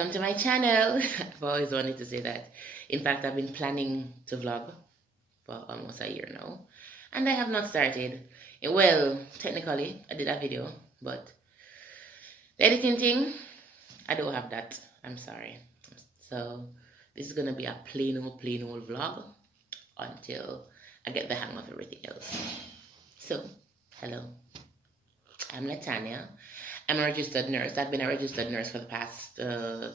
welcome to my channel. I've always wanted to say that. In fact, I've been planning to vlog for almost a year now, and I have not started. Well, technically, I did a video, but the editing thing, I don't have that. I'm sorry. So this is gonna be a plain old vlog until I get the hang of everything else. So, hello, I'm Latanya. I'm a registered nurse. I've been a registered nurse for the past 10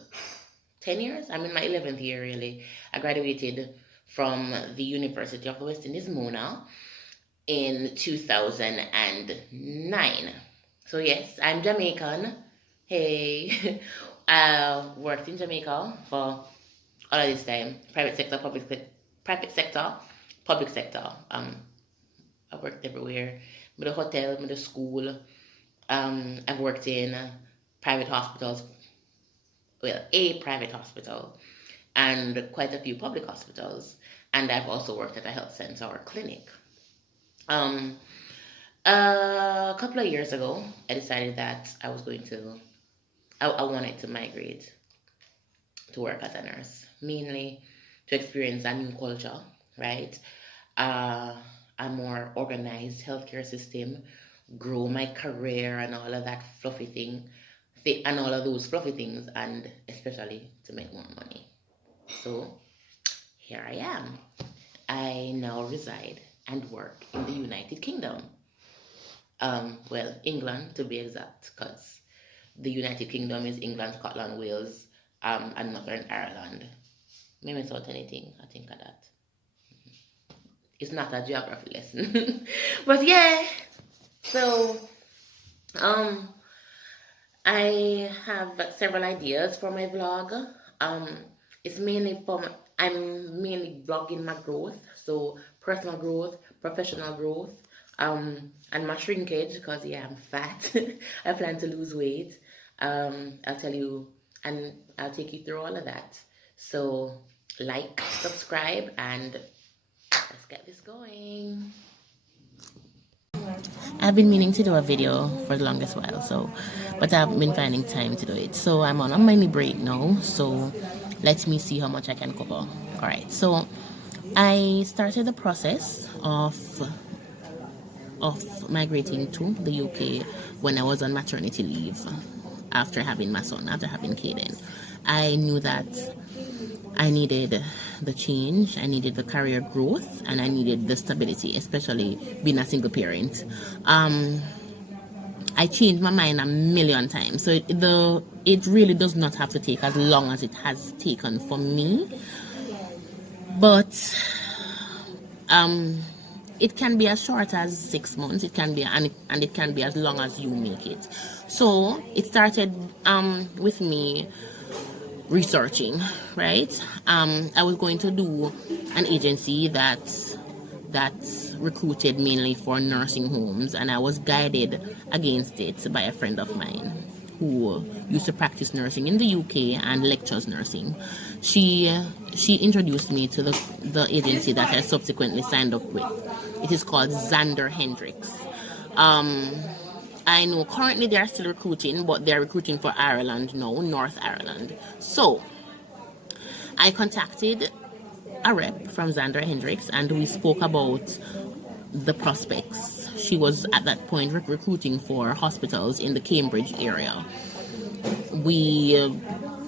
years. I'm in my 11th year, really. I graduated from the University of the West Indies, Mona, in 2009. So yes, I'm Jamaican. Hey, I worked in Jamaica for all of this time. Private sector, public sector. I worked everywhere. With a hotel, with a school. I've worked in private hospitals, well, a private hospital, and quite a few public hospitals. And I've also worked at a health center or clinic. A couple of years ago, I decided that I wanted to migrate to work as a nurse, mainly to experience a new culture, right? A more organized healthcare system, grow my career and all of that fluffy thing, and all of those fluffy things, and especially to make more money. So here I am. I now reside and work in the United Kingdom. Well, England to be exact, because the United Kingdom is England, Scotland, Wales, and Northern Ireland. Maybe without anything, I think of that. It's not a geography lesson. But yeah. So, I have several ideas for my vlog. It's mainly I'm mainly vlogging my growth, so personal growth, professional growth, and my shrinkage, because yeah, I'm fat. I plan to lose weight. I'll tell you, and I'll take you through all of that. So, like, subscribe, and let's get this going. I've been meaning to do a video for the longest while, but I've been finding time to do it. So I'm on a mini break now, so let me see how much I can cover. Alright, so I started the process of migrating to the UK when I was on maternity leave after having my son, after having Caden. I knew that I needed the change, I needed the career growth, and I needed the stability, especially being a single parent. I changed my mind a million times, so it really does not have to take as long as it has taken for me, but it can be as short as 6 months. It can be, and it can be as long as you make it. So it started with me researching, right? I was going to do an agency that recruited mainly for nursing homes, and I was guided against it by a friend of mine who used to practice nursing in the UK and lectures nursing. She introduced me to the agency that I subsequently signed up with. It is called Xander Hendricks. I know currently they are still recruiting, but they're recruiting for Ireland now, North Ireland. So I contacted a rep from Xander Hendricks, and we spoke about the prospects. She was at that point recruiting for hospitals in the Cambridge area.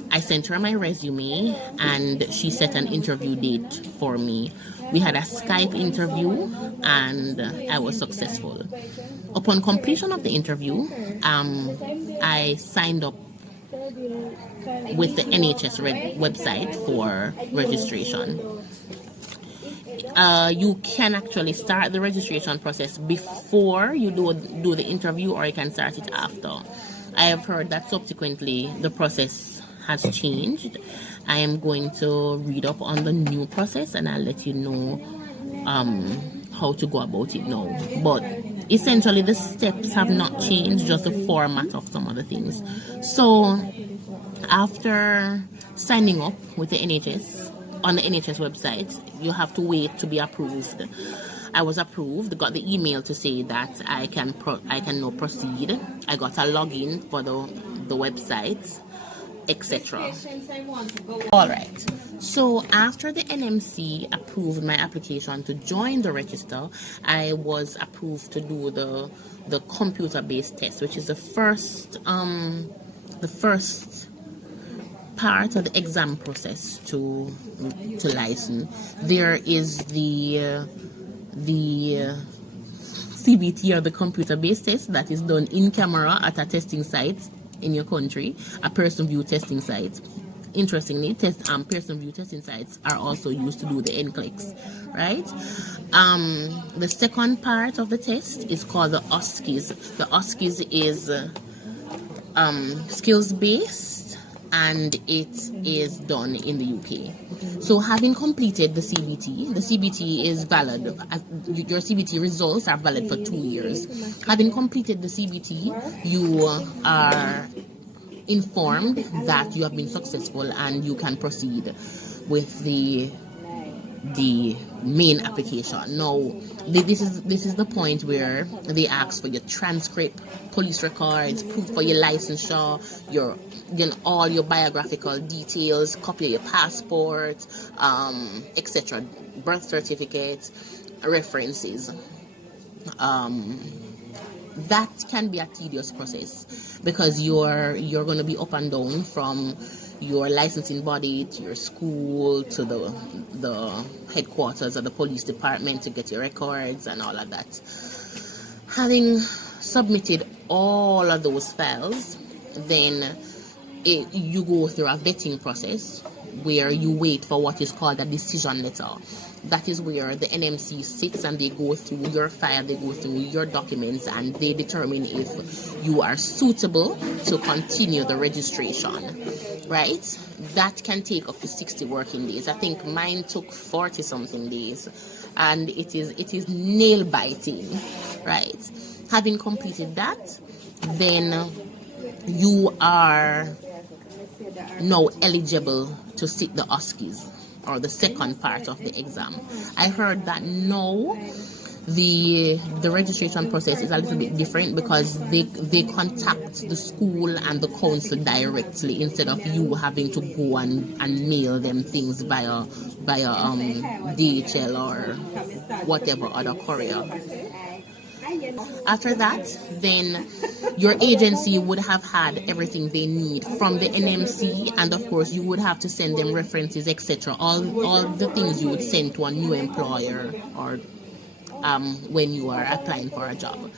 I sent her my resume, and she set an interview date for me. We had a Skype interview, and I was successful. Upon completion of the interview, I signed up with the NHS website for registration. You can actually start the registration process before you do the interview, or you can start it after. I have heard that subsequently the process has changed. I am going to read up on the new process, and I'll let you know how to go about it now. But essentially the steps have not changed, just the format of some other things. So after signing up with the NHS on the NHS website, you have to wait to be approved. I was approved, got the email to say that I can now proceed. I got a login for the website. etc. All right. So after the NMC approved my application to join the register, I was approved to do the computer-based test, which is the first part of the exam process to license. There is the CBT, or the computer-based test, that is done in camera at a testing site in your country, a person view testing site. Interestingly, person view testing sites are also used to do the NCLEX, right? The second part of the test is called the OSCEs. The OSCEs is skills based, and it is done in the UK. So having completed the CBT is valid. Your CBT results are valid for 2 years. Having completed the CBT, you are informed that you have been successful and you can proceed with the main application. Now, this is the point where they ask for your transcript, police records, proof for your licensure, all your biographical details, copy of your passport, etc., birth certificates, references. That can be a tedious process because you're going to be up and down from your licensing body to your school to the headquarters of the police department to get your records and all of that. Having submitted all of those files, then you go through a vetting process where you wait for what is called a decision letter. That is where the NMC sits and they go through your file, they go through your documents, and they determine if you are suitable to continue the registration, right? That can take up to 60 working days. I think mine took 40 something days, and it is nail biting, right? Having completed that, then you are now eligible to sit the OSCEs, or the second part of the exam. I heard that now the registration process is a little bit different because they contact the school and the council directly instead of you having to go and mail them things via DHL or whatever other courier. After that, then your agency would have had everything they need from the NMC, and of course you would have to send them references, etc. All the things you would send to a new employer or when you are applying for a job.